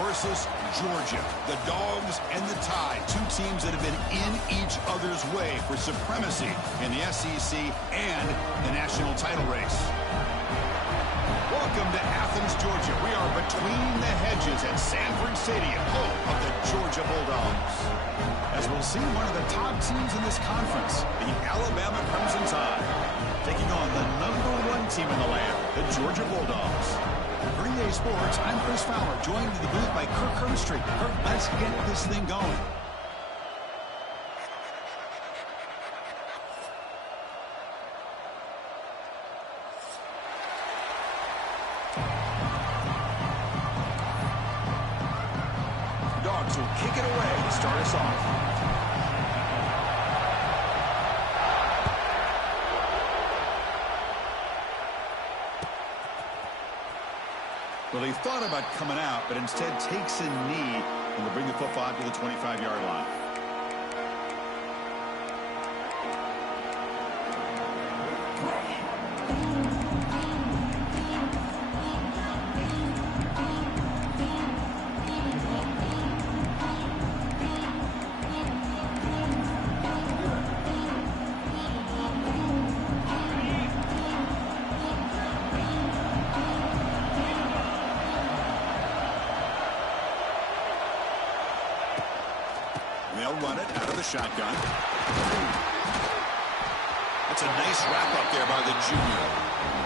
Versus Georgia, the Dogs and the Tide, two teams that have been in each other's way for supremacy in the SEC and the national title race. Welcome to Athens, Georgia. We are between the hedges at Sanford Stadium, home of the Georgia Bulldogs. As we'll see, one of the top teams in this conference, the Alabama Crimson Tide, taking on the #1 team in the land, the Georgia Bulldogs. Green Day Sports, I'm Chris Fowler, joined in the booth by Kirk Herbstreit. Kirk, let's get this thing going. Dogs will kick it away to start us off. Well, he thought about coming out, but instead takes a knee and will bring the football out to the 25-yard line. They'll run it out of the shotgun. That's a nice wrap-up there by the junior.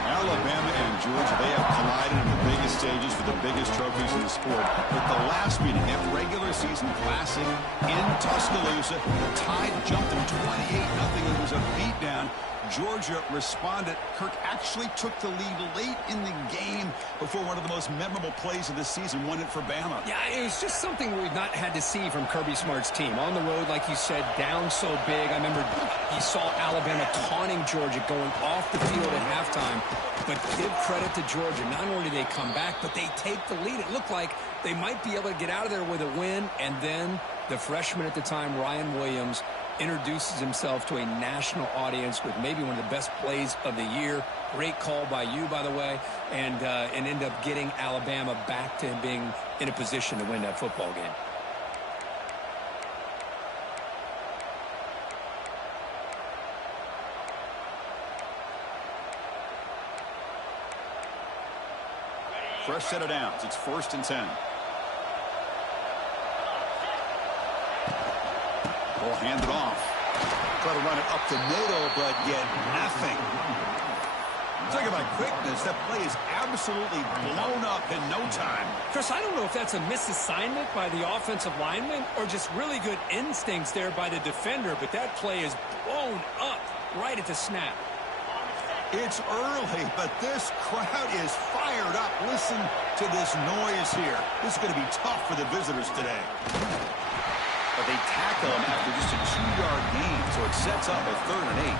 Alabama and Georgia, they have collided in the biggest stages for the biggest trophies in the sport. But the last meeting, that regular season classic in Tuscaloosa, the Tide jumped them 28-0. It was a beatdown. Georgia responded. Kirk actually took the lead late in the game before one of the most memorable plays of the season won it for Bama. Yeah, it was just something we've not had to see from Kirby Smart's team. On the road, like you said, down so big. I remember you saw Alabama taunting Georgia going off the field at halftime. But give credit to Georgia. Not only do they come back, but they take the lead. It looked like they might be able to get out of there with a win. And then the freshman at the time, Ryan Williams, introduces himself to a national audience with maybe one of the best plays of the year. Great call by you, by the way, and end up getting Alabama back to being in a position to win that football game. Fresh set of downs. It's 1st and 10. We'll hand it off. Try to run it up the middle, but get nothing. Talk about quickness. That play is absolutely blown up in no time. Chris, I don't know if that's a misassignment by the offensive lineman or just really good instincts there by the defender, but that play is blown up right at the snap. It's early, but this crowd is fired up. Listen to this noise here. This is going to be tough for the visitors today. But they tackle him after just a 2-yard gain, so it sets up a 3rd and 8.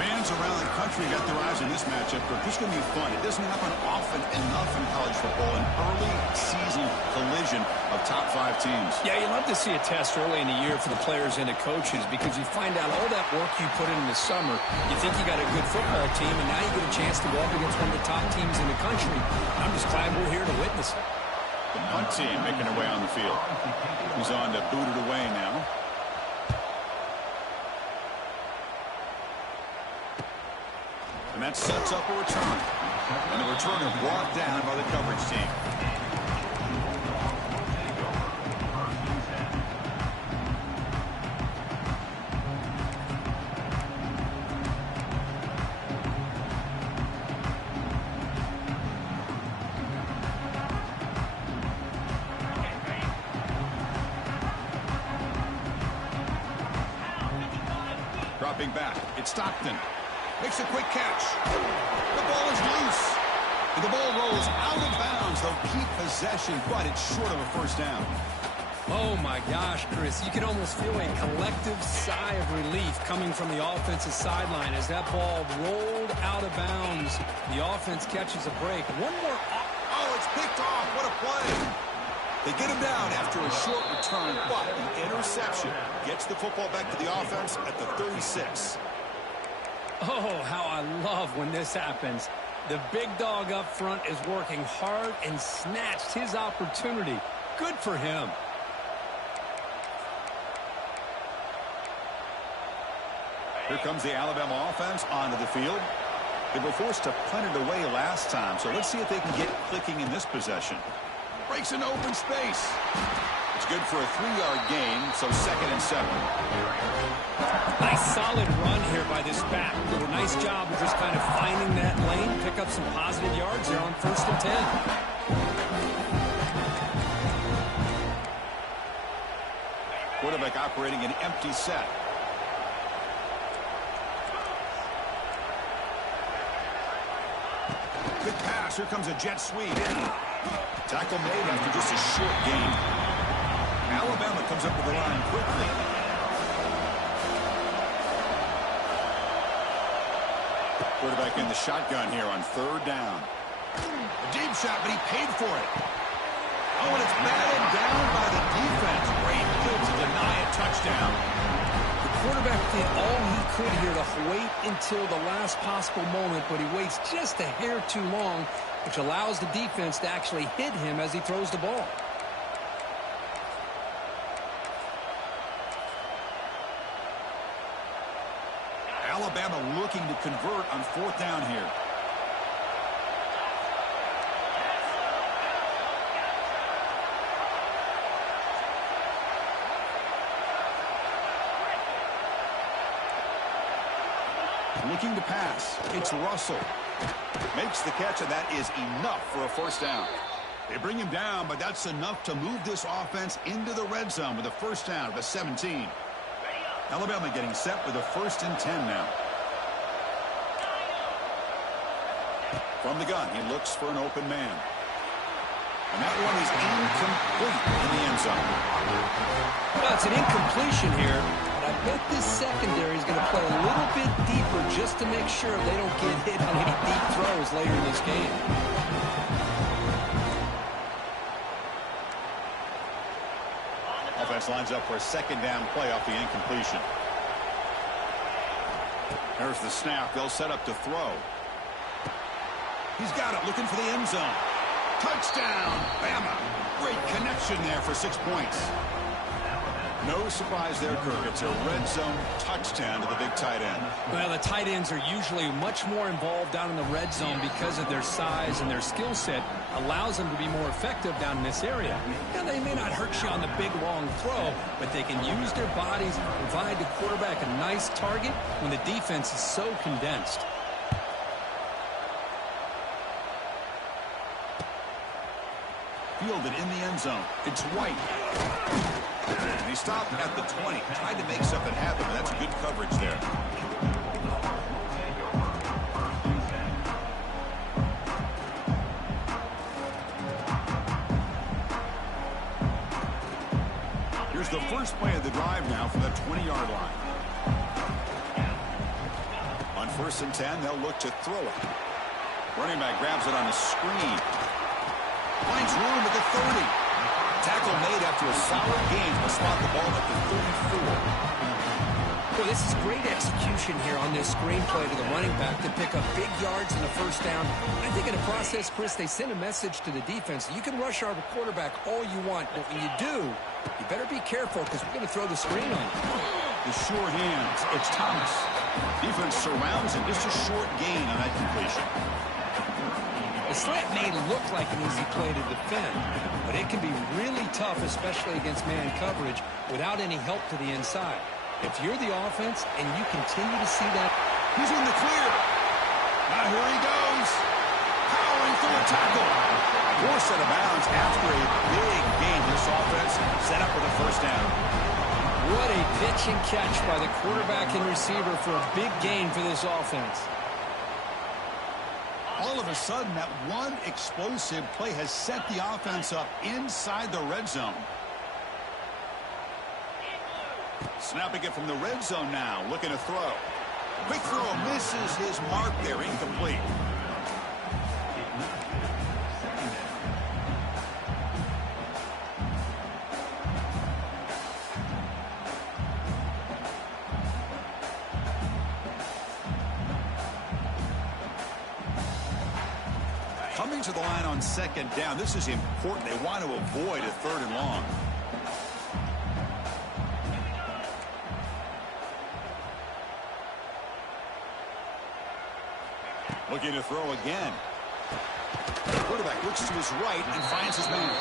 Fans around the country got their eyes on this matchup, but this is going to be fun. It doesn't happen often enough in college football, an early season collision of top 5 teams. Yeah, you love to see a test early in the year for the players and the coaches because you find out all that work you put in the summer. You think you got a good football team, and now you get a chance to go up against one of the top teams in the country. I'm just glad we're here to witness it. The punt team making their way on the field. He's on to boot it away now. And that sets up a return. And the returner brought down by the coverage team. Dropping back, it's Stockton. Makes a quick catch. The ball is loose. And the ball rolls out of bounds. They'll keep possession, but it's short of a first down. Oh, my gosh, Chris. You can almost feel a collective sigh of relief coming from the offensive sideline as that ball rolled out of bounds. The offense catches a break. One more. Oh, it's picked off. What a play. They get him down after a short return, but the interception gets the football back to the offense at the 36. Oh, how I love when this happens. The big dog up front is working hard and snatched his opportunity. Good for him. Here comes the Alabama offense onto the field. They were forced to punt it away last time, so let's see if they can get clicking in this possession. Breaks into open space. It's good for a 3-yard gain, so 2nd and 7. Nice solid run here by this back. Did a nice job of just kind of finding that lane, pick up some positive yards there on 1st and 10. Quarterback operating an empty set. Good pass. Here comes a jet sweep. Tackle made after just a short gain. Alabama comes up with the line quickly. Quarterback in the shotgun here on 3rd down. A deep shot, but he paid for it. Oh, and it's batted down by the defense. Great play to deny a touchdown. Quarterback did all he could here to wait until the last possible moment, but he waits just a hair too long, which allows the defense to actually hit him as he throws the ball. Alabama looking to convert on 4th down here. Looking to pass. It's Russell. Makes the catch, and that is enough for a 1st down. They bring him down, but that's enough to move this offense into the red zone with a 1st down at the 17. Alabama getting set with a 1st and 10 now. From the gun, he looks for an open man. And that one is incomplete in the end zone. Well, it's an incompletion here. I bet this secondary is going to play a little bit deeper just to make sure they don't get hit on any deep throws later in this game. Offense lines up for a 2nd down play off the incompletion. There's the snap. They'll set up to throw. He's got it, looking for the end zone. Touchdown, Bama. Great connection there for 6 points. No surprise there, Kirk. It's a red zone touchdown to the big tight end. Well, the tight ends are usually much more involved down in the red zone because of their size, and their skill set allows them to be more effective down in this area. Now, they may not hurt you on the big, long throw, but they can use their bodies and provide the quarterback a nice target when the defense is so condensed. Fielded in the end zone. It's White. And he stopped at the 20. Tried to make something happen, but that's good coverage there. Here's the first play of the drive now from the 20-yard line. On 1st and 10, they'll look to throw it. Running back grabs it on a screen. Finds room at the 30. Tackle made after a solid gain to spot the ball at the 34. Well, this is great execution here on this screenplay to the running back to pick up big yards in the 1st down. I think in the process, Chris, they send a message to the defense. You can rush our quarterback all you want, but when you do, you better be careful because we're going to throw the screen on you. The short hands. It's Thomas. Defense surrounds him. Just a short gain on that completion. The slant may look like an easy play to defend, but it can be really tough, especially against man coverage, without any help to the inside. If you're the offense and you continue to see that. He's in the clear. Now here he goes. Powering through a tackle. Forced out of bounds after a big gain. This offense set up with a 1st down. What a pitch and catch by the quarterback and receiver for a big gain for this offense. All of a sudden, that one explosive play has set the offense up inside the red zone. Snapping it from the red zone now, looking to throw. Quick throw misses his mark there, incomplete. Coming to the line on second down, this is important. They want to avoid a 3rd and long. Looking to throw again. The quarterback looks to his right and finds his man.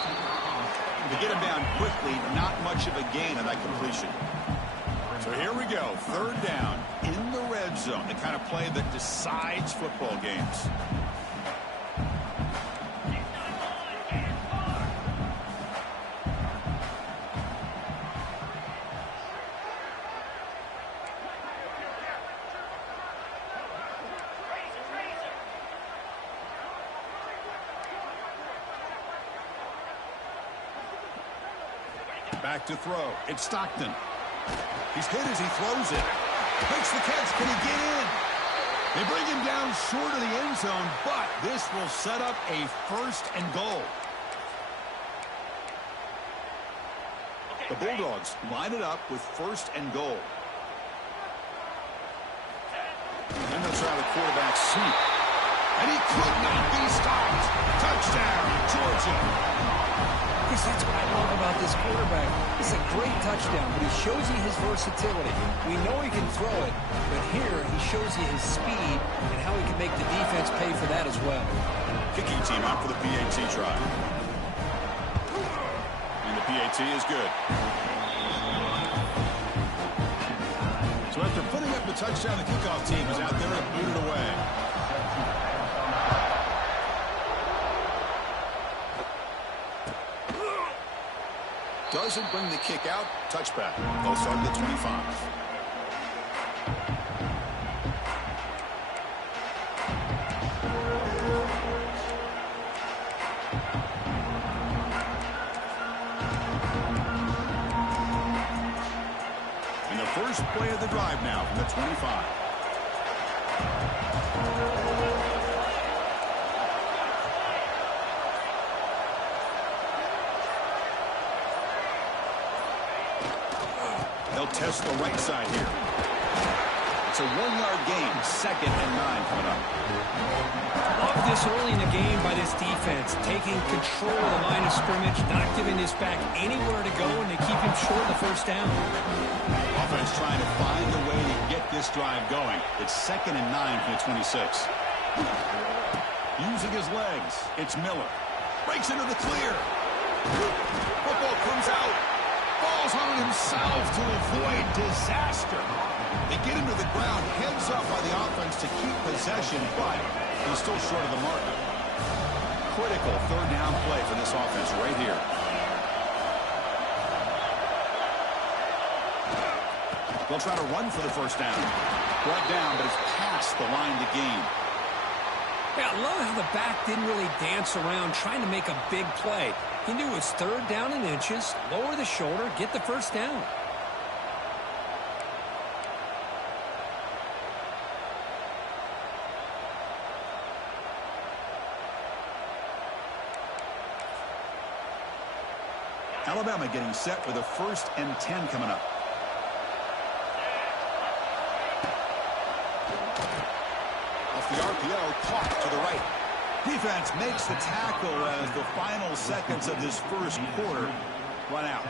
To get him down quickly, not much of a gain on that completion. So here we go, 3rd down in the red zone, the kind of play that decides football games. Back to throw. It's Stockton. He's hit as he throws it. Makes the catch. Can he get in? They bring him down short of the end zone, but this will set up a 1st and goal. The Bulldogs line it up with 1st and goal. And they'll try the quarterback sweep. And he could not be stopped. Touchdown, Georgia. That's what I love about this quarterback. It's a great touchdown, but he shows you his versatility. We know he can throw it, but here he shows you his speed and how he can make the defense pay for that as well. Kicking team out for the PAT try. And the PAT is good. So after putting up the touchdown, the kickoff team is out there and booted away. Doesn't bring the kick out. Touchback. They'll start at the 25. And the first play of the drive now from the 25. Test the right side here. It's a 1-yard gain. 2nd and 9 coming up. Love this early in the game by this defense. Taking control of the line of scrimmage, not giving this back anywhere to go, and to keep him short of the 1st down. Offense trying to find a way to get this drive going. It's 2nd and 9 from the 26. Using his legs. It's Miller. Breaks into the clear. Football comes out. Falls on himself to avoid disaster. They get him to the ground, heads up by the offense to keep possession, but he's still short of the mark. Critical 3rd down play for this offense right here. They'll try to run for the 1st down. Brought down, but it's past the line to gain. Yeah, I love how the back didn't really dance around trying to make a big play. He knew it was 3rd down and inches, lower the shoulder, get the 1st down. Alabama getting set for the 1st and 10 coming up. Off the RPO, caught to the right. Defense makes the tackle as the final seconds of this 1st quarter run out.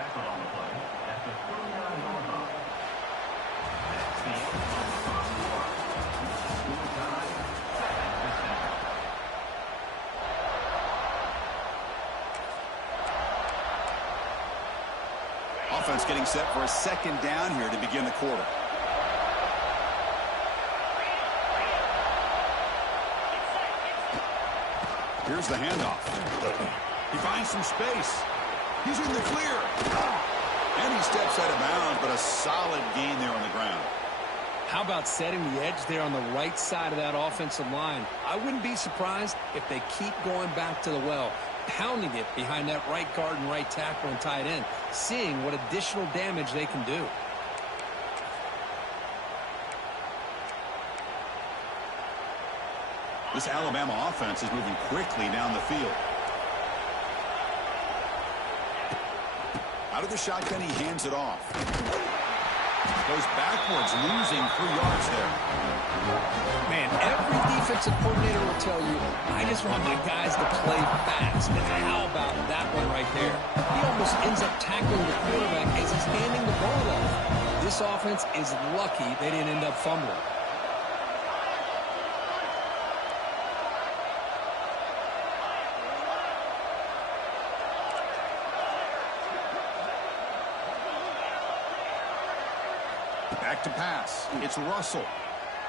Offense getting set for a 2nd down here to begin the quarter. Here's the handoff. He finds some space. He's in the clear. And he steps out of bounds, but a solid gain there on the ground. How about setting the edge there on the right side of that offensive line? I wouldn't be surprised if they keep going back to the well, pounding it behind that right guard and right tackle and tight end, seeing what additional damage they can do. This Alabama offense is moving quickly down the field. Out of the shotgun, he hands it off. Goes backwards, losing 3 yards there. Man, every defensive coordinator will tell you, I just want my guys to play fast. And how about that one right there? He almost ends up tackling the quarterback as he's handing the ball off. This offense is lucky they didn't end up fumbling. Back to pass. It's Russell.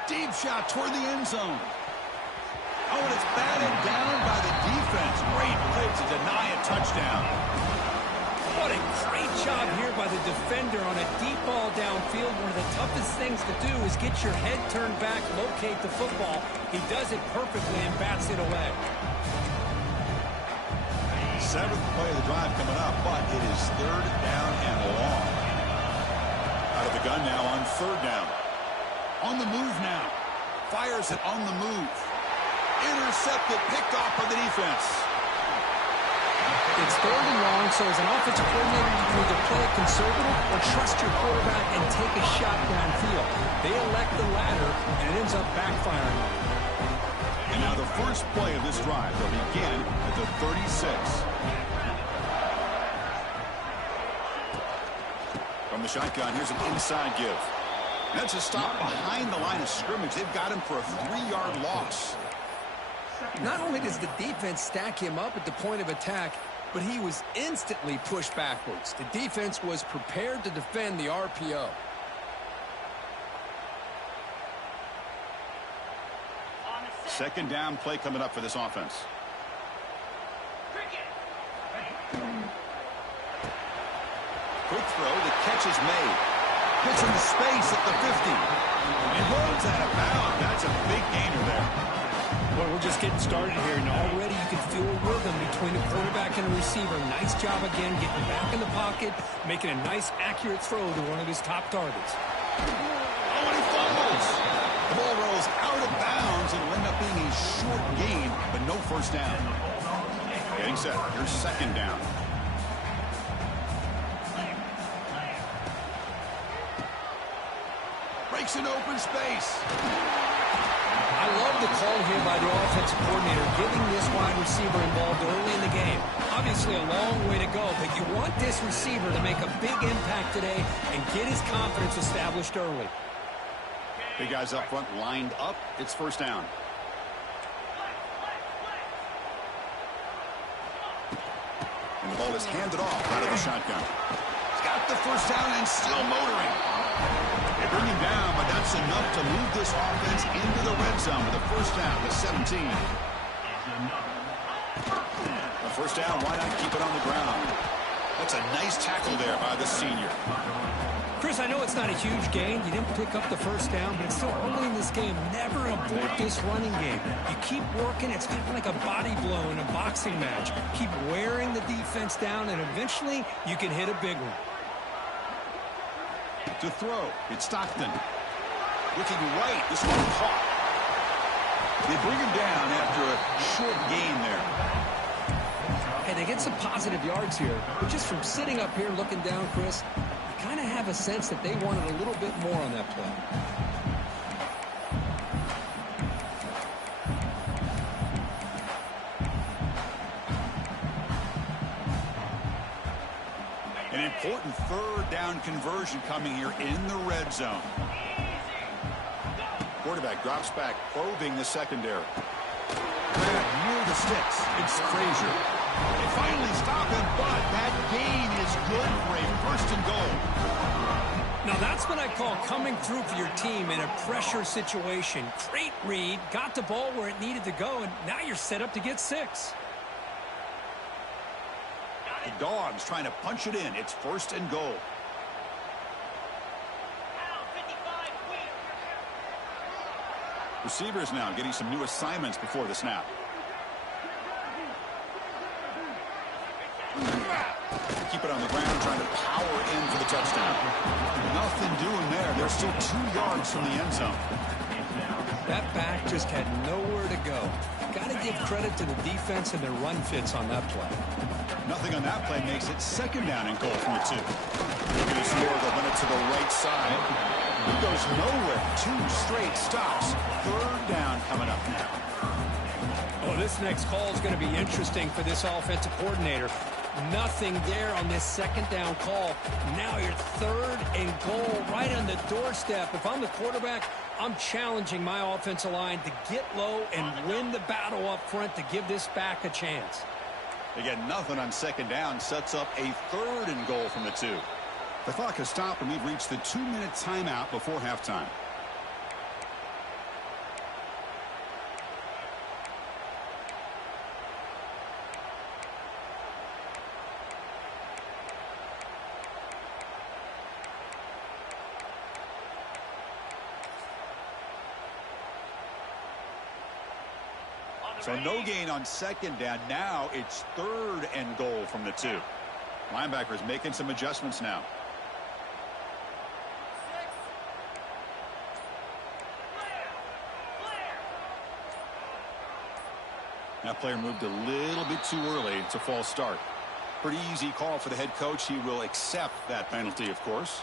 Deep shot toward the end zone. Oh, and it's batted down by the defense. Great play to deny a touchdown. What a great job here by the defender on a deep ball downfield. One of the toughest things to do is get your head turned back, locate the football. He does it perfectly and bats it away. 7th play of the drive coming up, but it is 3rd down and long. Out of the gun now on 3rd down. On the move now. Fires it on the move. Intercepted, picked off by the defense. It's 3rd and long, so as an offensive coordinator, you can either play it conservative or trust your quarterback and take a shot downfield. They elect the latter, and it ends up backfiring. And now the first play of this drive will begin at the 36. From the shotgun, here's an inside give. That's a stop behind the line of scrimmage. They've got him for a 3-yard loss. Not only does the defense stack him up at the point of attack, but he was instantly pushed backwards. The defense was prepared to defend the RPO. Second down play coming up for this offense. Quick throw, the catch is made. Gets into space at the 50. And runs out of bounds. That's a big gainer there. Well, we're just getting started here, and already you can feel a rhythm between the quarterback and the receiver. Nice job again, getting back in the pocket, making a nice, accurate throw to one of his top targets. Oh, and he fumbles. The ball rolls out of bounds and will end up being a short gain, but no first down. Getting set. Here's 2nd down. Breaks an open space. I love the call here by the offensive coordinator, giving this wide receiver involved early in the game. Obviously a long way to go, but you want this receiver to make a big impact today and get his confidence established early. Big guys up front lined up. It's first down. And the ball is handed off out of the shotgun. He's got the first down and still motoring. They bring him down, but that's enough to move this offense into the red zone with a first down to 17. A first down, why not keep it on the ground? That's a nice tackle there by the senior. Chris, I know it's not a huge gain. You didn't pick up the first down, but it's still early in this game. Never abort this running game. You keep working. It's kind of like a body blow in a boxing match. Keep wearing the defense down, and eventually you can hit a big one. To throw, it's Stockton. Looking right, this one caught. They bring him down after a short gain there. Hey, they get some positive yards here, but just from sitting up here looking down, Chris, you kind of have a sense that they wanted a little bit more on that play. An important 3rd down conversion coming here in the red zone. Quarterback drops back, probing the secondary. Grab near the sticks. It's Frazier. They finally stop him, but that gain is good for a 1st and goal. Now that's what I call coming through for your team in a pressure situation. Great read, got the ball where it needed to go, and now you're set up to get 6. The Dogs trying to punch it in. It's 1st and goal. Receivers now getting some new assignments before the snap. Keep it on the ground, trying to power in for the touchdown. Nothing doing there. They're still 2 yards from the end zone. That back just had nowhere to go. Got to give credit to the defense and their run fits on that play. Nothing on that play makes it second down and goal from the 2. Looking to score, they'll run it to the right side. He goes nowhere. 2 straight stops. Third down coming up now. Oh, this next call is going to be interesting for this offensive coordinator. Nothing there on this second down call. Now you're third and goal right on the doorstep. If I'm the quarterback, I'm challenging my offensive line to get low and win the battle up front to give this back a chance. Again, nothing on second down sets up a third and goal from the 2. The clock has stopped and we've reached the 2-minute timeout before halftime. So no gain on second down. Now it's third and goal from the 2. Linebackers making some adjustments now. That player moved a little bit too early. It's a false start. Pretty easy call for the head coach. He will accept that penalty, of course.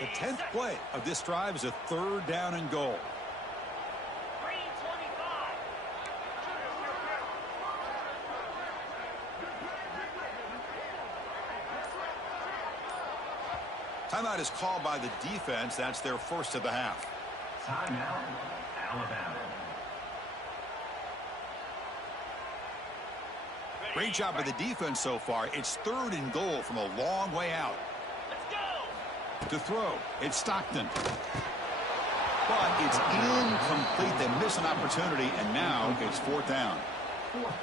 The 10th play of this drive is a third down and goal. Timeout is called by the defense. That's their first of the half. Timeout, Alabama. Great job by the defense so far. It's third and goal from a long way out. Let's go. To throw, it's Stockton. But it's incomplete. They miss an opportunity, and now it's fourth down.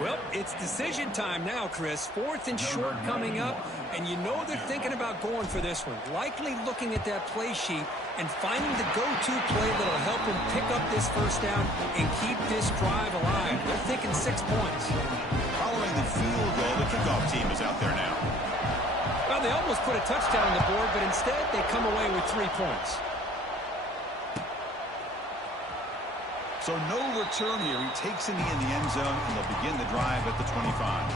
Well, it's decision time now, Chris. Fourth and short coming up, and you know they're thinking about going for this one. Likely looking at that play sheet and finding the go-to play that'll help them pick up this first down and keep this drive alive. They're thinking 6 points. Following the field goal, the kickoff team is out there now. Well, they almost put a touchdown on the board, but instead they come away with 3 points. So no return here. He takes it in the end zone, and they'll begin the drive at the 25.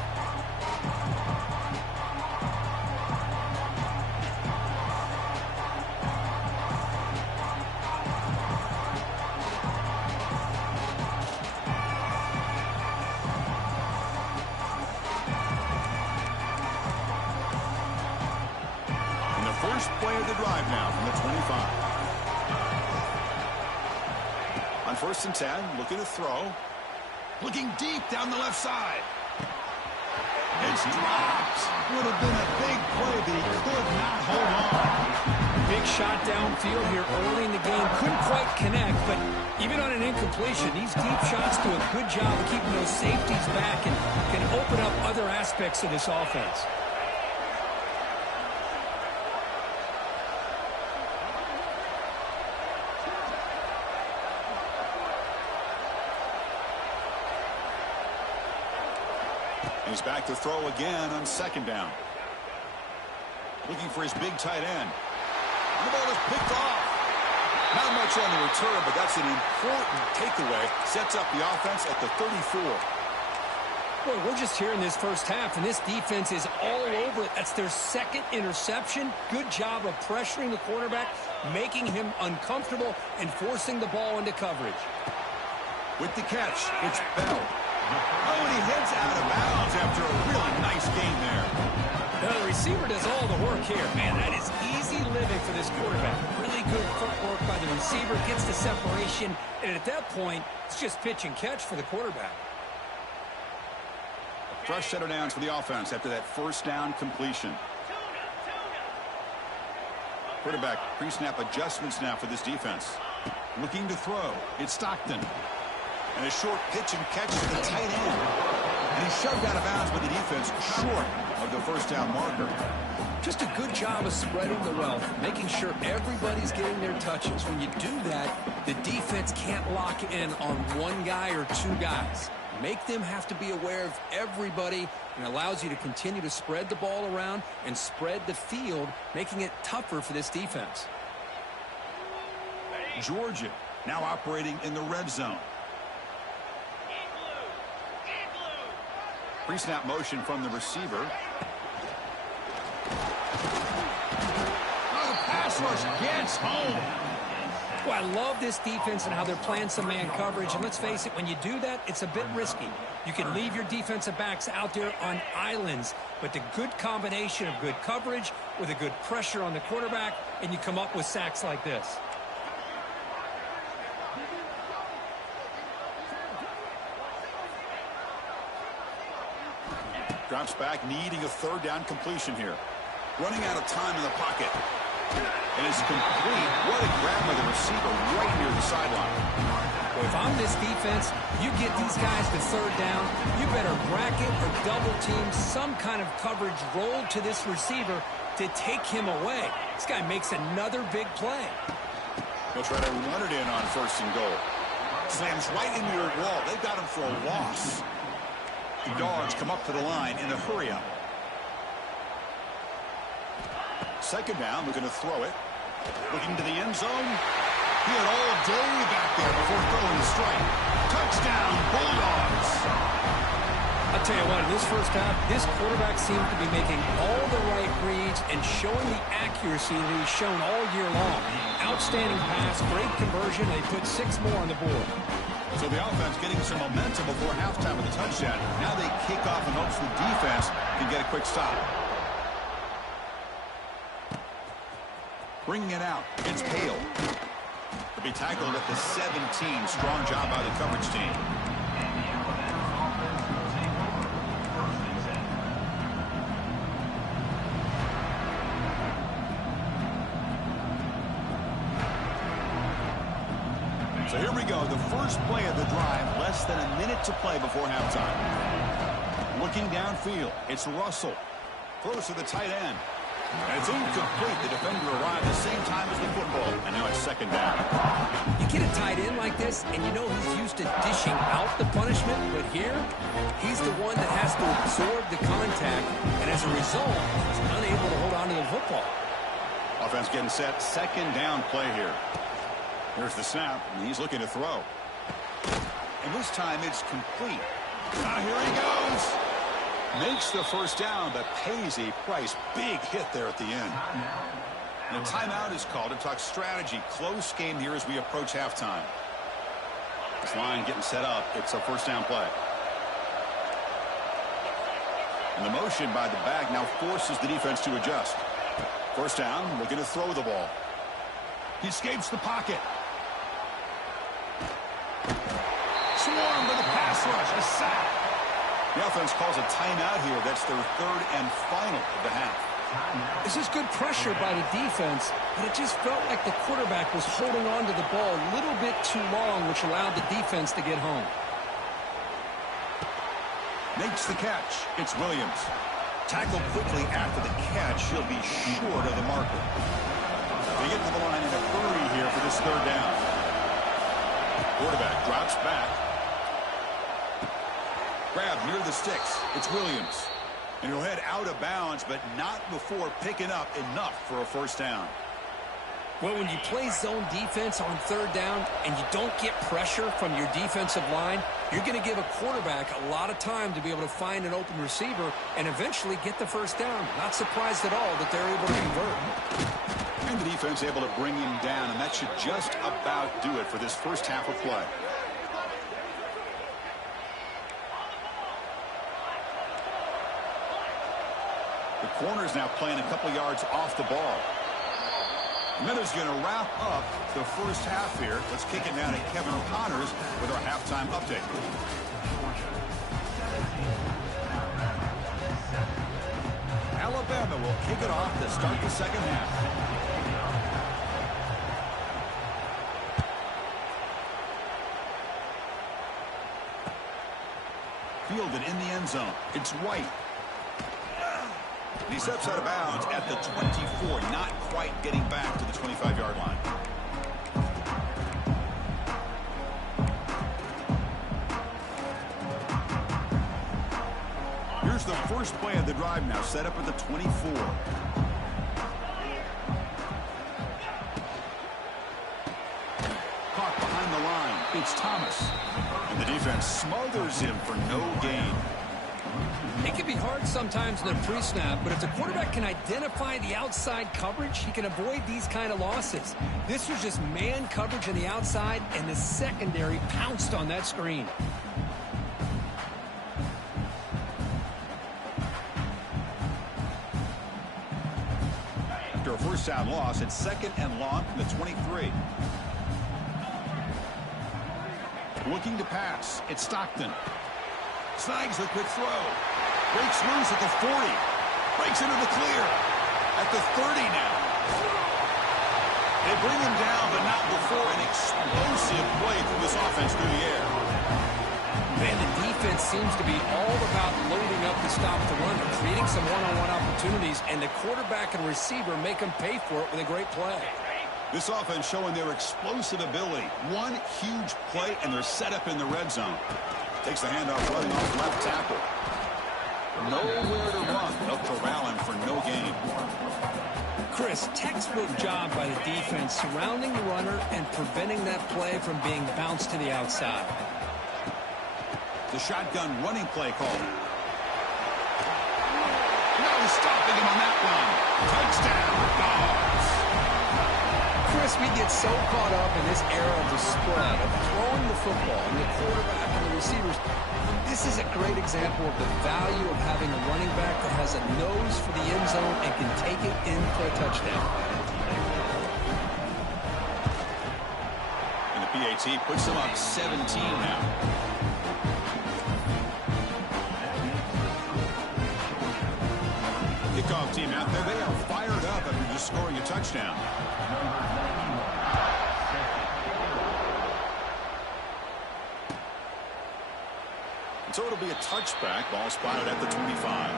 And the first play of the drive now from the 25. On first and 10, looking to throw. Looking deep down the left side. It's dropped. Would have been a big play, but he could not hold on. Big shot downfield here early in the game. Couldn't quite connect, but even on an incompletion, these deep shots do a good job of keeping those safeties back and can open up other aspects of this offense. He's back to throw again on second down. Looking for his big tight end. And the ball is picked off. Not much on the return, but that's an important takeaway. Sets up the offense at the 34. Boy, we're just here in this first half, and this defense is all over it. That's their second interception. Good job of pressuring the quarterback, making him uncomfortable, and forcing the ball into coverage. With the catch, it's Bell. Oh, and he heads out of bounds after a really nice game there. Now, the receiver does all the work here. Man, that is easy living for this quarterback. Really good footwork by the receiver, gets the separation, and at that point, it's just pitch and catch for the quarterback. Fresh set of downs for the offense after that first down completion. Quarterback pre-snap adjustments now for this defense. Looking to throw. It's Stockton. And a short pitch and catch to the tight end. And he's shoved out of bounds by the defense short of the first down marker. Just a good job of spreading the wealth, making sure everybody's getting their touches. When you do that, the defense can't lock in on one guy or two guys. Make them have to be aware of everybody, and allows you to continue to spread the ball around and spread the field, making it tougher for this defense. Georgia now operating in the red zone. Pre-snap motion from the receiver. Oh, the pass rush gets home. Well, I love this defense and how they're playing some man coverage. And let's face it, when you do that, it's a bit risky. You can leave your defensive backs out there on islands, but the good combination of good coverage with a good pressure on the quarterback, and you come up with sacks like this. Drops back, needing a third down completion here. Running out of time in the pocket. And it's complete. What a grab by the receiver right near the sideline. Well, if I'm this defense, you get these guys to third down, you better bracket or double team some kind of coverage roll to this receiver to take him away. This guy makes another big play. They'll try to run it in on first and goal. Slams right into your wall. They've got him for a loss. The Dogs come up to the line in a hurry-up. Second down, looking to throw it. Looking to the end zone. He had all day back there before throwing the strike. Touchdown, Bulldogs. I'll tell you what, in this first half, this quarterback seemed to be making all the right reads and showing the accuracy that he's shown all year long. Outstanding pass, great conversion. They put 6 more on the board. So the offense getting some momentum before halftime with a touchdown. Now they kick off in hopes the defense can get a quick stop. Bringing it out. It's Hale. To be tackled at the 17. Strong job by the coverage team. So here we go, the first play of the drive, less than a minute to play before halftime. Looking downfield, it's Russell. Throws to the tight end. And it's incomplete. The defender arrived the same time as the football, and now it's second down. You get a tight end like this, and you know he's used to dishing out the punishment, but here, he's the one that has to absorb the contact, and as a result, he's unable to hold on to the football. Offense getting set, second down play here. Here's the snap, and he's looking to throw. And this time it's complete. Here he goes. Makes the first down, but pays a price. Big hit there at the end. And a timeout is called to talk strategy. Close game here as we approach halftime. This line getting set up. It's a first down play. And the motion by the back now forces the defense to adjust. First down, looking to throw the ball. He escapes the pocket. Swarmed by the pass rush. A sack. The offense calls a timeout here. That's their third and final of the half. This is good pressure by the defense, but it just felt like the quarterback was holding on to the ball a little bit too long, which allowed the defense to get home. Makes the catch. It's Williams. Tackled quickly after the catch. He'll be short of the marker. They get to the line in a hurry here for this third down. Quarterback drops back. Grab near the sticks. It's Williams. And he'll head out of bounds, but not before picking up enough for a first down. Well, when you play zone defense on third down and you don't get pressure from your defensive line, you're going to give a quarterback a lot of time to be able to find an open receiver and eventually get the first down. Not surprised at all that they're able to convert. And the defense able to bring him down, and that should just about do it for this first half of play. The corner's now playing a couple yards off the ball. Miller's going to wrap up the first half here. Let's kick it down to Kevin Connors with our halftime update. Alabama will kick it off to start the second half. Fielded in the end zone. It's White. He steps out of bounds at the 24, not quite getting back to the 25-yard line. Here's the first play of the drive now, set up at the 24. Caught behind the line. It's Thomas. And the defense smothers him for no gain. It can be hard sometimes in the pre-snap, but if the quarterback can identify the outside coverage, he can avoid these kind of losses. This was just man coverage on the outside, and the secondary pounced on that screen. After a first down loss, it's 2nd and long from the 23. Looking to pass. It's Stockton. Snags the quick throw. Breaks loose at the 40. Breaks into the clear. At the 30 now. They bring him down, but not before an explosive play from this offense through the air. Man, the defense seems to be all about loading up to stop the run. They're creating some one-on-one opportunities, and the quarterback and receiver make them pay for it with a great play. This offense showing their explosive ability. One huge play, and they're set up in the red zone. Takes the handoff running off left tackle. Nowhere to run. They'll corral him for no gain. Chris, textbook job by the defense surrounding the runner and preventing that play from being bounced to the outside. The shotgun running play called. No stopping him on that one. Touchdown, Dogs. Chris, we get so caught up in this era of the spread, of throwing the football, and the quarterback and the receivers. This is a great example of the value of having a running back that has a nose for the end zone and can take it in for a touchdown. And the PAT puts them up 17 now. Kickoff team out there. They are fired up after just scoring a touchdown. So it'll be a touchback. Ball spotted at the 25.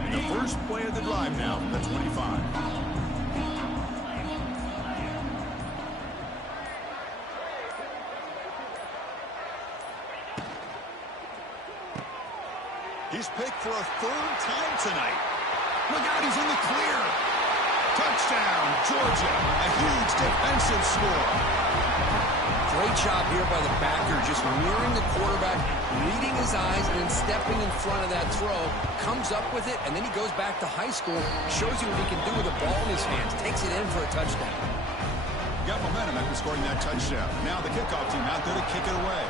And the first play of the drive now from the 25. He's picked for a 3rd time tonight. Look out, he's in the clear. Touchdown, Georgia. A huge defensive score. Great job here by the backer, just mirroring the quarterback, reading his eyes, and then stepping in front of that throw. Comes up with it, and then he goes back to high school, shows you what he can do with the ball in his hands, takes it in for a touchdown. Got momentum after scoring that touchdown. Now the kickoff team out there to kick it away.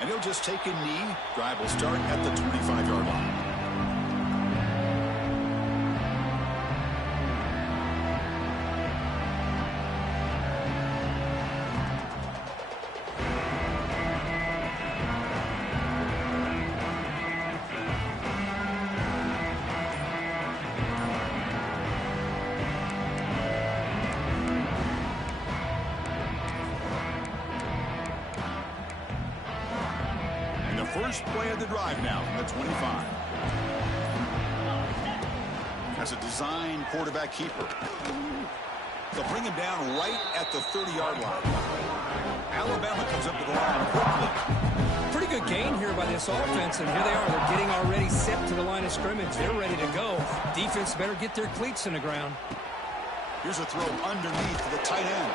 And he'll just take a knee. Drive will start at the 25-yard line. First play of the drive now from the 25. That's a design quarterback keeper. They'll bring him down right at the 30-yard line. Alabama comes up to the line quickly. Pretty good gain here by this offense, and here they are. They're getting already set to the line of scrimmage. They're ready to go. Defense better get their cleats in the ground. Here's a throw underneath to the tight end.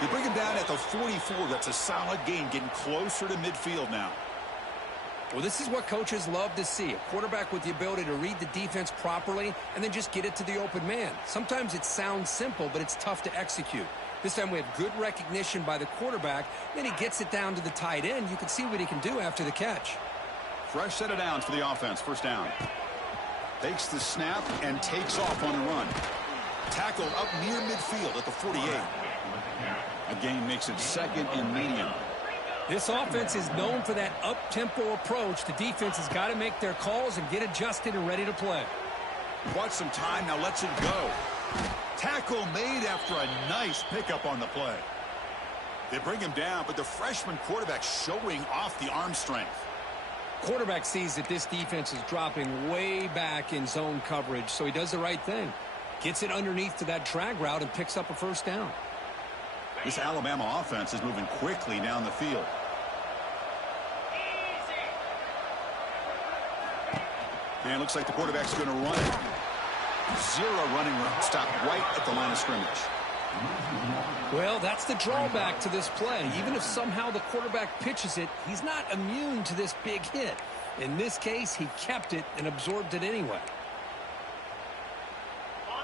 They bring him down at the 44. That's a solid gain, getting closer to midfield now. Well, this is what coaches love to see. A quarterback with the ability to read the defense properly and then just get it to the open man. Sometimes it sounds simple, but it's tough to execute. This time we have good recognition by the quarterback. Then he gets it down to the tight end. You can see what he can do after the catch. Fresh set of downs for the offense. First down. Takes the snap and takes off on the run. Tackled up near midfield at the 48. A gain makes it second and medium. This offense is known for that up-tempo approach. The defense has got to make their calls and get adjusted and ready to play. Bought some time, now lets it go. Tackle made after a nice pickup on the play. They bring him down, but the freshman quarterback showing off the arm strength. Quarterback sees that this defense is dropping way back in zone coverage, so he does the right thing. Gets it underneath to that drag route and picks up a first down. This Alabama offense is moving quickly down the field. And it looks like the quarterback's going to run it. Zero running room. Stopped right at the line of scrimmage. Well, that's the drawback to this play. Even if somehow the quarterback pitches it, he's not immune to this big hit. In this case, he kept it and absorbed it anyway.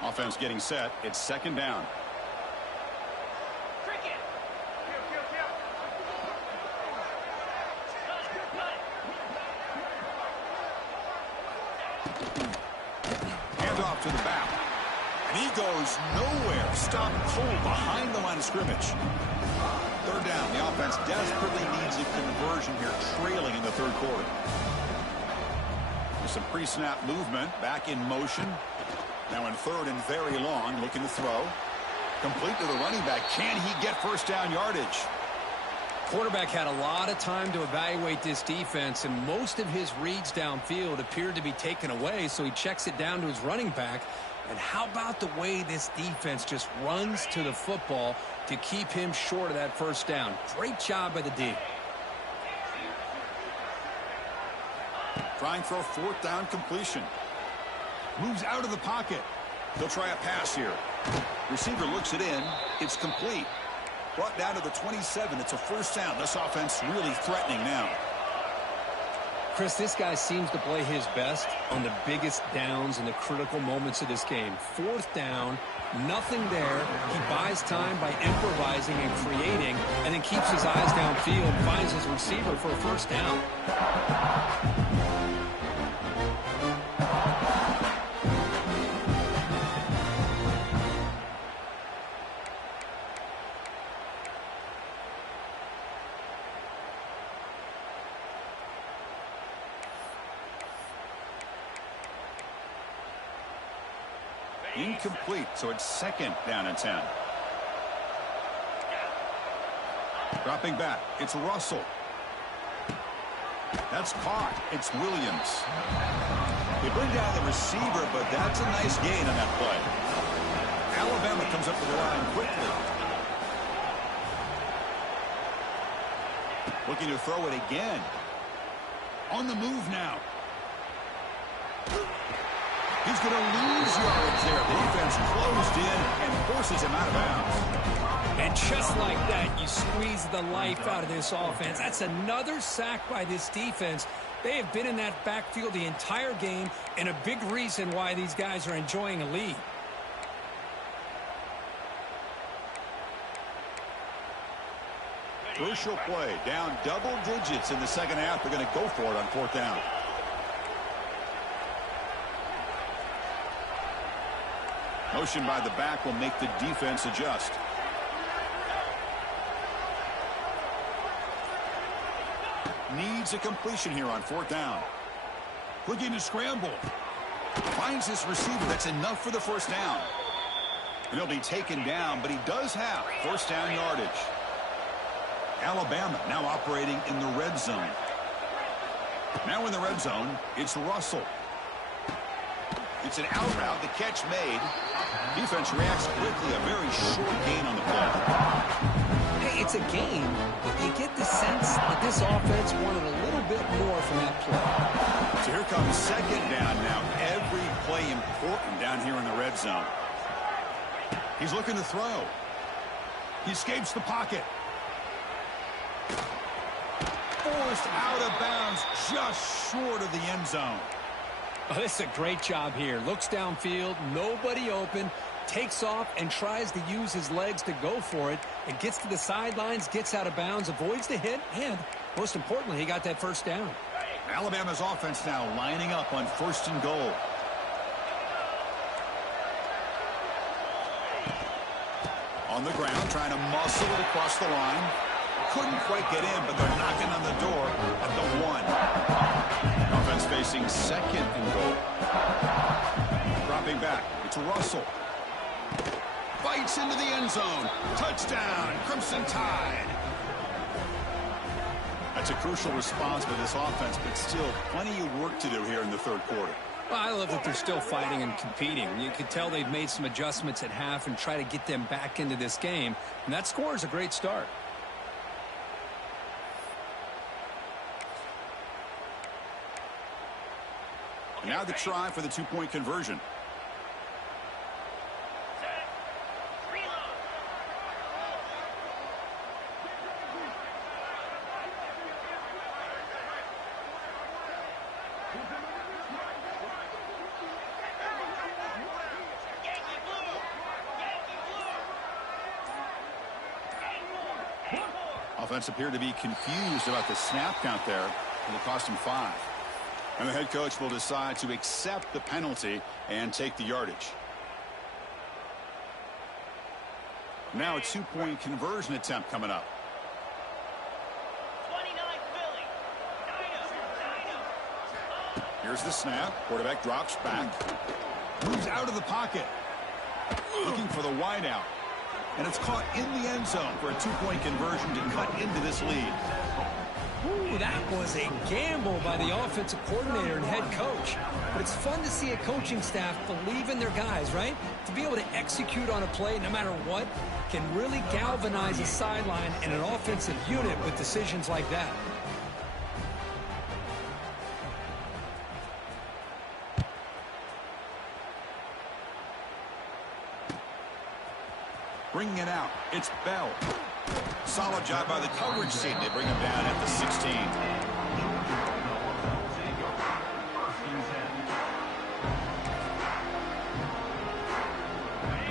Offense getting set. It's second down. Handoff to the back. And he goes nowhere. Stopped cold behind the line of scrimmage. Third down. The offense desperately needs a conversion here, trailing in the third quarter. There's some pre-snap movement. Back in motion. Now in third and very long. Looking to throw. Complete to the running back. Can he get first down yardage? Quarterback had a lot of time to evaluate this defense, and most of his reads downfield appeared to be taken away, so he checks it down to his running back. And how about the way this defense just runs to the football to keep him short of that first down? Great job by the D. Trying for a fourth down completion. Moves out of the pocket. They'll try a pass here. Receiver looks it in. It's complete. Brought down to the 27. It's a first down. This offense really threatening now. Chris, this guy seems to play his best on the biggest downs and the critical moments of this game. Fourth down, nothing there. He buys time by improvising and creating, and then keeps his eyes downfield and finds his receiver for a first down. Incomplete, so it's second down and 10. Dropping back, it's Russell. That's caught. It's Williams. They bring down the receiver, but that's a nice gain on that play. Alabama comes up with the line quickly. Looking to throw it again. On the move now. He's going to lose yards there. The defense closed in and forces him out of bounds. And just like that, you squeeze the life out of this offense. That's another sack by this defense. They have been in that backfield the entire game, and a big reason why these guys are enjoying a lead. Crucial play. Down double digits in the second half. They're going to go for it on fourth down. Motion by the back will make the defense adjust. Needs a completion here on fourth down. Looking to scramble. Finds his receiver. That's enough for the first down. And he'll be taken down, but he does have first down yardage. Alabama now operating in the red zone. Now in the red zone, it's Russell. It's an out route. The catch made. Defense reacts quickly. A very short gain on the play. Hey, it's a gain, but you get the sense that this offense wanted a little bit more from that play. So here comes second down now. Every play important down here in the red zone. He's looking to throw. He escapes the pocket. Forced out of bounds just short of the end zone. Oh, this is a great job here. Looks downfield, nobody open, takes off and tries to use his legs to go for it, and gets to the sidelines, gets out of bounds, avoids the hit, and most importantly, he got that first down. Alabama's offense now lining up on first and goal. On the ground, trying to muscle it across the line. Couldn't quite get in, but they're knocking on the door at the 1. Offense facing second and goal. Dropping back. It's Russell. Bites into the end zone. Touchdown, Crimson Tide. That's a crucial response by this offense, but still plenty of work to do here in the third quarter. Well, I love that they're still fighting and competing. You can tell they've made some adjustments at half and try to get them back into this game. And that score is a great start. And now the try for the two-point conversion. Offense appeared to be confused about the snap count there. It'll cost him 5. And the head coach will decide to accept the penalty and take the yardage. Now a two-point conversion attempt coming up. 29 Philly. Here's the snap. Quarterback drops back. Moves out of the pocket. Looking for the wideout. And it's caught in the end zone for a two-point conversion to cut into this lead. Ooh, that was a gamble by the offensive coordinator and head coach. But it's fun to see a coaching staff believe in their guys, right? To be able to execute on a play no matter what can really galvanize a sideline and an offensive unit with decisions like that. Bringing it out. It's Bell. Solid job by the coverage team. They bring him down at the 16.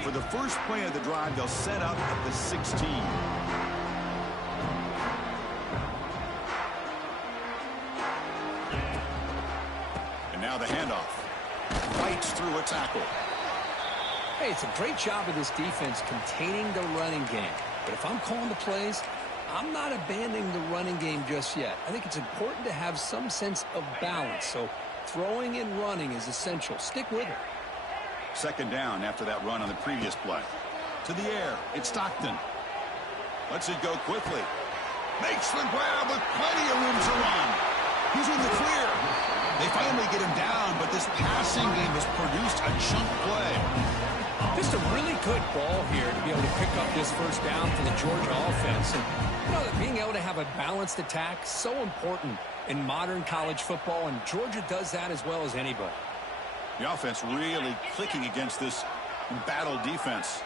For the first play of the drive, they'll set up at the 16. And now the handoff. Fights through a tackle. Hey, it's a great job of this defense containing the running game. But if I'm calling the plays, I'm not abandoning the running game just yet. I think it's important to have some sense of balance. So throwing and running is essential. Stick with it. Second down after that run on the previous play. To the air. It's Stockton. Lets it go quickly. Makes the grab with plenty of room to run. He's in the clear. They finally get him down, but this passing game has produced a chunk play. Just a really good ball here to be able to pick up this first down for the Georgia offense. And, you know, being able to have a balanced attack, so important in modern college football, and Georgia does that as well as anybody. The offense really clicking against this embattled defense.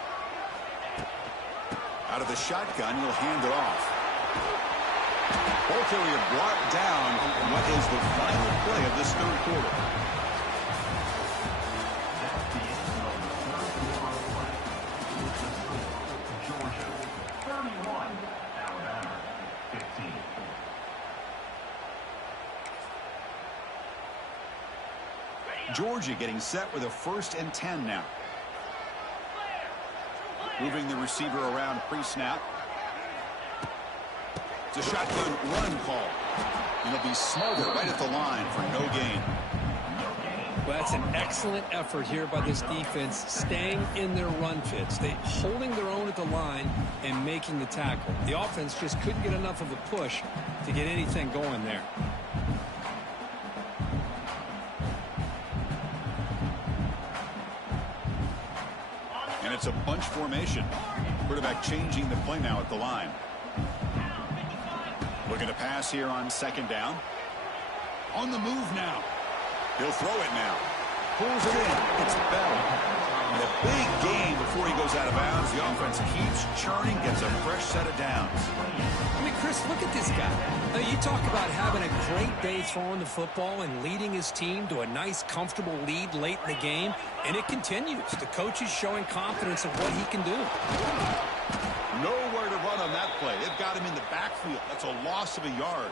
Out of the shotgun, he'll hand it off. Ball carrier brought down in what is the final play of this third quarter. Georgia getting set with a 1st and 10 now. Moving the receiver around pre-snap. It's a shotgun run call. And it'll be Smothers right at the line for no gain. Well, that's an excellent effort here by this defense, staying in their run fits. They holding their own at the line and making the tackle. The offense just couldn't get enough of a push to get anything going there. And it's a bunch formation. Quarterback changing the play now at the line. Looking to pass here on second down. On the move now. He'll throw it now. Pulls it in. It's Bell. And a big gain before he goes out of bounds. The offense keeps churning, gets a fresh set of downs. I mean, Chris, look at this guy. Now, you talk about having a great day throwing the football and leading his team to a nice, comfortable lead late in the game, and it continues. The coach is showing confidence of what he can do. Nowhere to run on that play. They've got him in the backfield. That's a loss of a yard.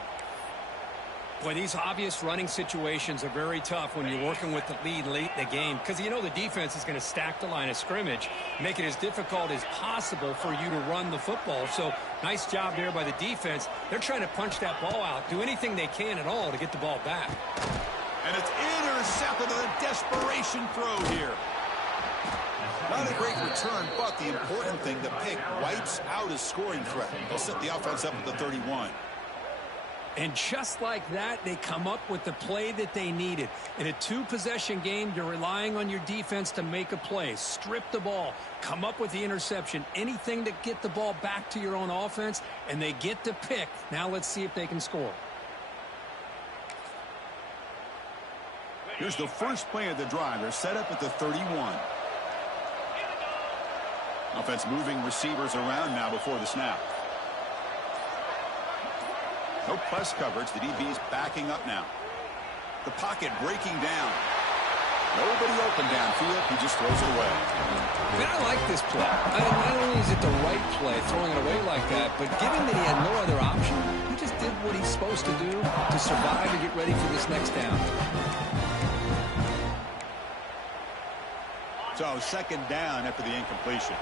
Boy, these obvious running situations are very tough when you're working with the lead late in the game because you know the defense is going to stack the line of scrimmage, make it as difficult as possible for you to run the football. So nice job there by the defense. They're trying to punch that ball out, do anything they can at all to get the ball back. And it's intercepted in a desperation throw here. Not a great return, but the important thing, the pick wipes out his scoring threat. They'll set the offense up at the 31. And just like that, they come up with the play that they needed. In a two-possession game, you're relying on your defense to make a play. Strip the ball. Come up with the interception. Anything to get the ball back to your own offense, and they get the pick. Now let's see if they can score. Here's the first play of the drive. They're set up at the 31. Offense moving receivers around now before the snap. No press coverage. The DB's backing up now. The pocket breaking down. Nobody open downfield. He just throws it away. Man, I like this play. Not only is it the right play, throwing it away like that, but given that he had no other option, he just did what he's supposed to do to survive and get ready for this next down. So second down after the incompletion.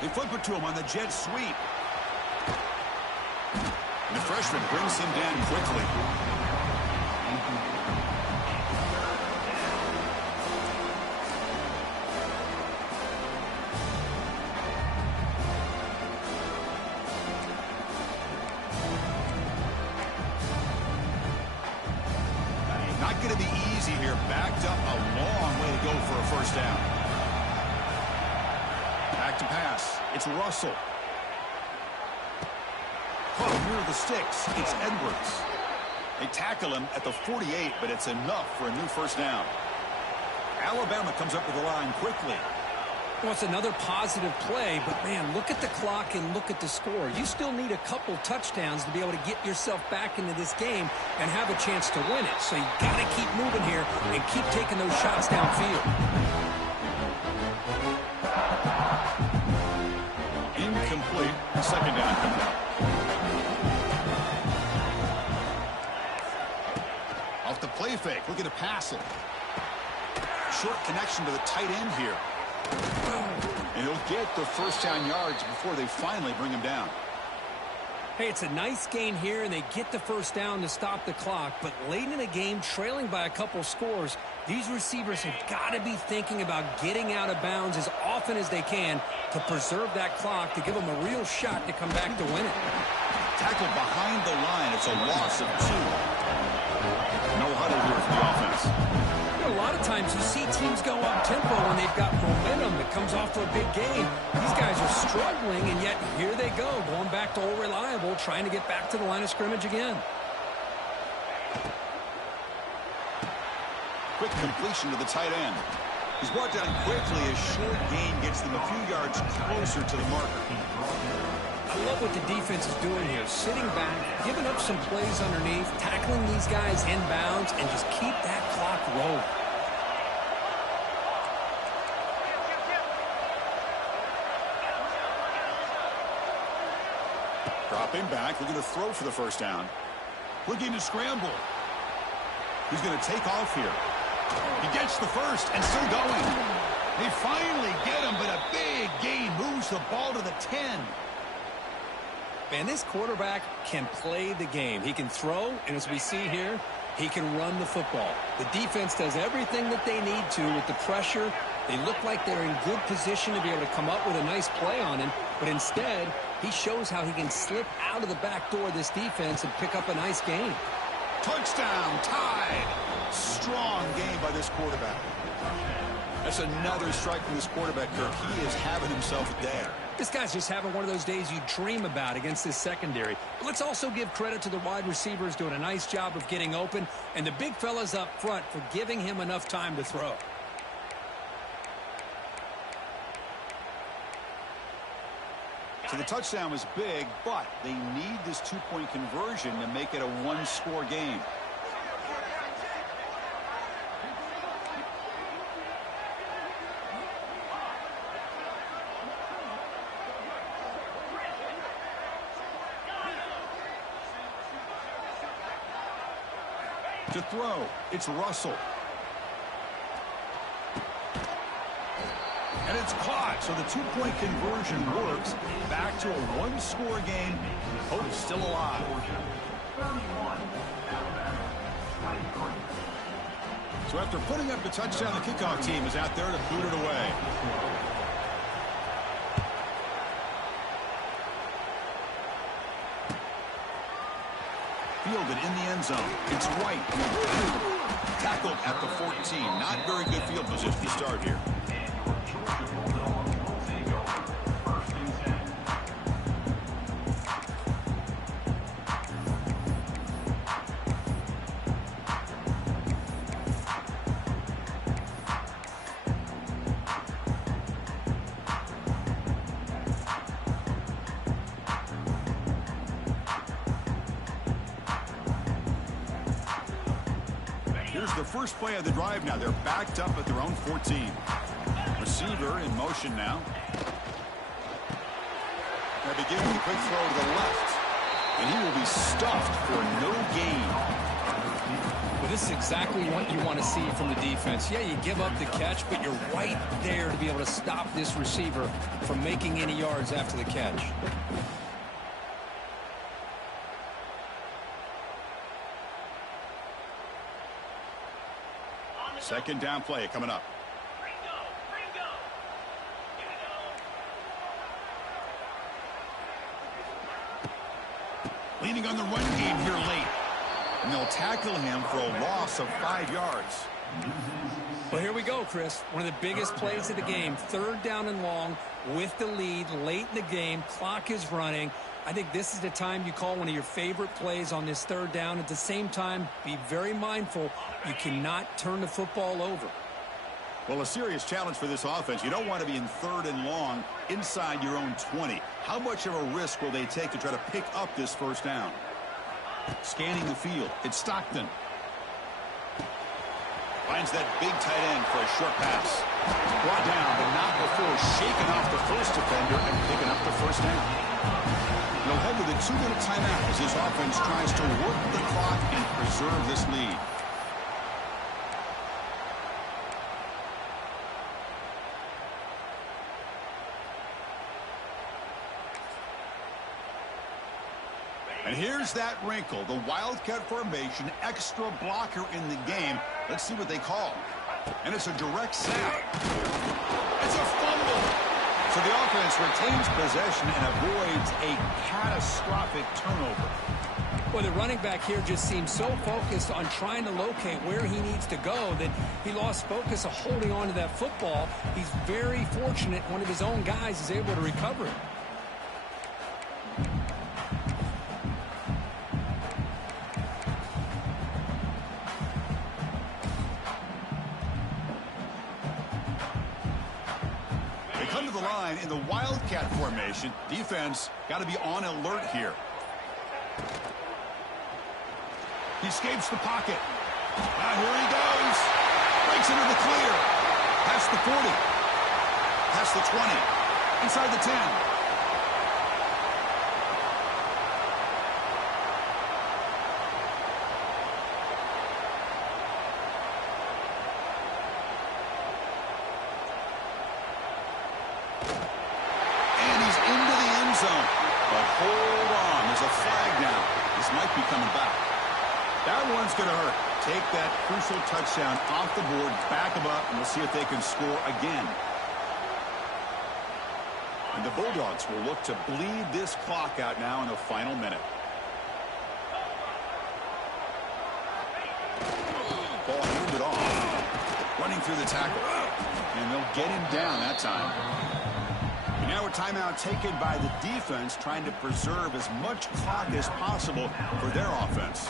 They flip it to him on the jet sweep. And the freshman brings him down quickly. Not going to be easy here. Backed up a long way to go for a first down. Back to pass. It's Russell. Caught near the sticks. It's Edwards. They tackle him at the 48, but it's enough for a new first down. Alabama comes up with the line quickly. Well, it's another positive play, but, man, look at the clock and look at the score. You still need a couple touchdowns to be able to get yourself back into this game and have a chance to win it. So you got to keep moving here and keep taking those shots downfield. Incomplete. Second down comes out. Off the play fake. Looking to pass it. Short connection to the tight end here. And he'll get the first down yards before they finally bring him down. Hey, it's a nice gain here, and they get the first down to stop the clock. But late in the game, trailing by a couple scores, these receivers have got to be thinking about getting out of bounds as often as they can to preserve that clock, to give them a real shot to come back to win it. Tackled behind the line. It's a loss of 2. No huddle here for the offense. A lot of times you see teams go up-tempo when they've got momentum that comes off for a big game. These guys are struggling, and yet here they go, going back to old reliable, trying to get back to the line of scrimmage again. Quick completion to the tight end. He's brought down quickly. A short gain gets them a few yards closer to the marker. I love what the defense is doing here. Sitting back, giving up some plays underneath, tackling these guys inbounds, and just keep that clock rolling. Dropping back, looking to throw for the first down. Looking to scramble. He's going to take off here. He gets the first and still going. They finally get him, but a big gain moves the ball to the 10. Man, this quarterback can play the game. He can throw, and as we see here, he can run the football. The defense does everything that they need to with the pressure. They look like they're in good position to be able to come up with a nice play on him, but instead, he shows how he can slip out of the back door of this defense and pick up a nice gain. Touchdown, tied. Strong game by this quarterback. That's another strike from this quarterback, Kirk. He is having himself a day. This guy's just having one of those days you dream about against this secondary. But let's also give credit to the wide receivers doing a nice job of getting open, and the big fellas up front for giving him enough time to throw. So the touchdown was big, but they need this two-point conversion to make it a one-score game. To throw, it's Russell. And it's caught, so the two-point conversion works. Back to a one-score game. Hope still alive. So after putting up the touchdown, the kickoff team is out there to boot it away. Fielded in the end zone. It's White. Tackled at the 14. Not very good field position to start here. Here's the first play of the drive now. They're backed up at their own 14. Receiver in motion now. They begin with a quick throw to the left. And he will be stuffed for no gain. Well, this is exactly what you want to see from the defense. Yeah, you give up the catch, but you're right there to be able to stop this receiver from making any yards after the catch. Second down play coming up. Leaning on the run game here late. And they'll tackle him for a loss of 5 yards. Well, here we go, Chris. One of the biggest plays of the game. Third down and long with the lead late in the game. Clock is running. I think this is the time you call one of your favorite plays on this third down. At the same time, be very mindful. You cannot turn the football over. Well, a serious challenge for this offense. You don't want to be in third and long inside your own 20. How much of a risk will they take to try to pick up this first down? Scanning the field. It's Stockton. Finds that big tight end for a short pass. Brought down, but not before shaking off the first defender and picking up the first down. They'll head with a 2-minute timeout as this offense tries to work the clock and preserve this lead. And here's that wrinkle, the Wildcat formation, extra blocker in the game. Let's see what they call. And it's a direct sack. It's a fumble. So the offense retains possession and avoids a catastrophic turnover. Well, the running back here just seems so focused on trying to locate where he needs to go that he lost focus of holding on to that football. He's very fortunate one of his own guys is able to recover it. In the Wildcat formation, defense got to be on alert here. He escapes the pocket. Now here he goes. Breaks into the clear. Past the 40. Past the 20. Inside the 10. But hold on, there's a flag now. This might be coming back. That one's going to hurt. Take that crucial touchdown off the board, back them up, and we'll see if they can score again. And the Bulldogs will look to bleed this clock out now in the final minute. Ball handed off. Running through the tackle. And they'll get him down that time. Now a timeout taken by the defense, trying to preserve as much clock as possible for their offense.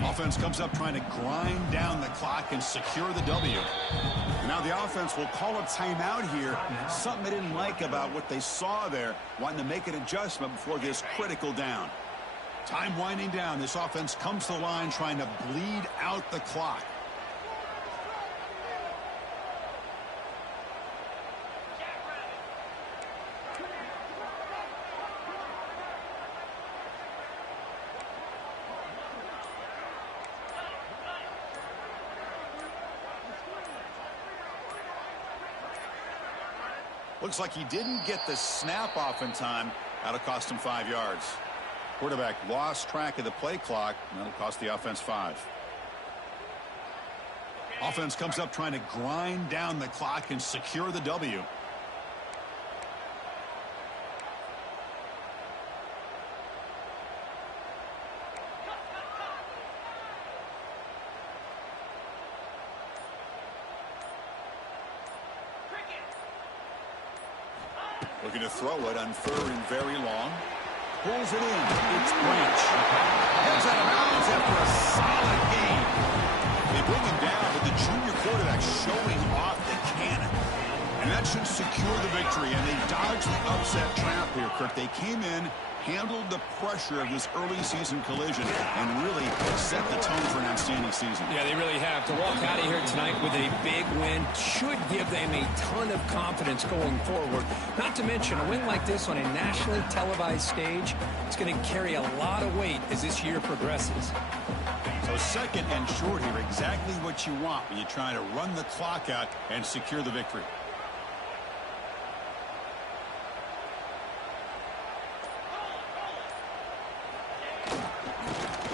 Offense comes up trying to grind down the clock and secure the W. Now the offense will call a timeout here. Something they didn't like about what they saw there, wanting to make an adjustment before this critical down. Time winding down. This offense comes to the line trying to bleed out the clock. Looks like he didn't get the snap off in time. That'll cost him 5 yards. Quarterback lost track of the play clock. That'll cost the offense 5. Offense comes up trying to grind down the clock and secure the W. Looking to throw it on 3rd and very long. Pulls it in. It's Branch. Heads out of bounds after a solid gain. They bring him down, but the junior quarterback showing off the cannon. And that should secure the victory. And they dodged the upset trap here, Kirk. They came in, handled the pressure of this early season collision, and really set the tone for an outstanding season. Yeah, they really have. To walk out of here tonight with a big win should give them a ton of confidence going forward. Not to mention, a win like this on a nationally televised stage, it's going to carry a lot of weight as this year progresses. So 2nd and short here, exactly what you want when you try to run the clock out and secure the victory.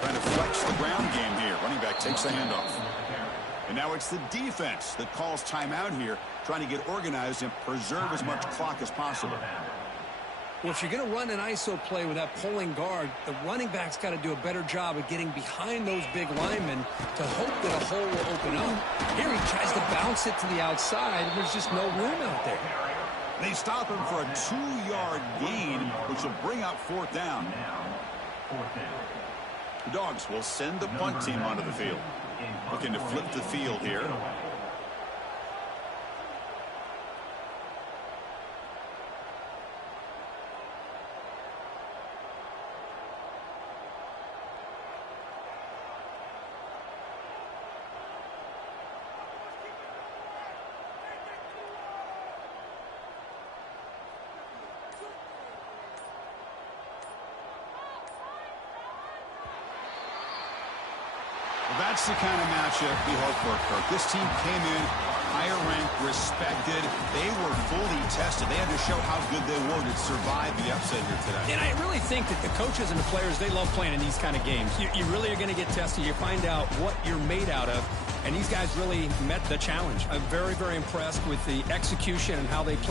Trying to flex the ground game here. Running back takes the handoff. And now it's the defense that calls timeout here, trying to get organized and preserve as much clock as possible. Well, if you're going to run an ISO play with that pulling guard, the running back's got to do a better job of getting behind those big linemen to hope that a hole will open up. Here he tries to bounce it to the outside, and there's just no room out there. They stop him for a 2-yard gain, which will bring up 4th down. The Dogs will send the punt team onto the field. Looking to flip the field here. That's the kind of matchup we hope for, Kirk. This team came in higher ranked, respected. They were fully tested. They had to show how good they were to survive the upset here today. And I really think that the coaches and the players, they love playing in these kind of games. You really are going to get tested. You find out what you're made out of. And these guys really met the challenge. I'm very, very impressed with the execution and how they play.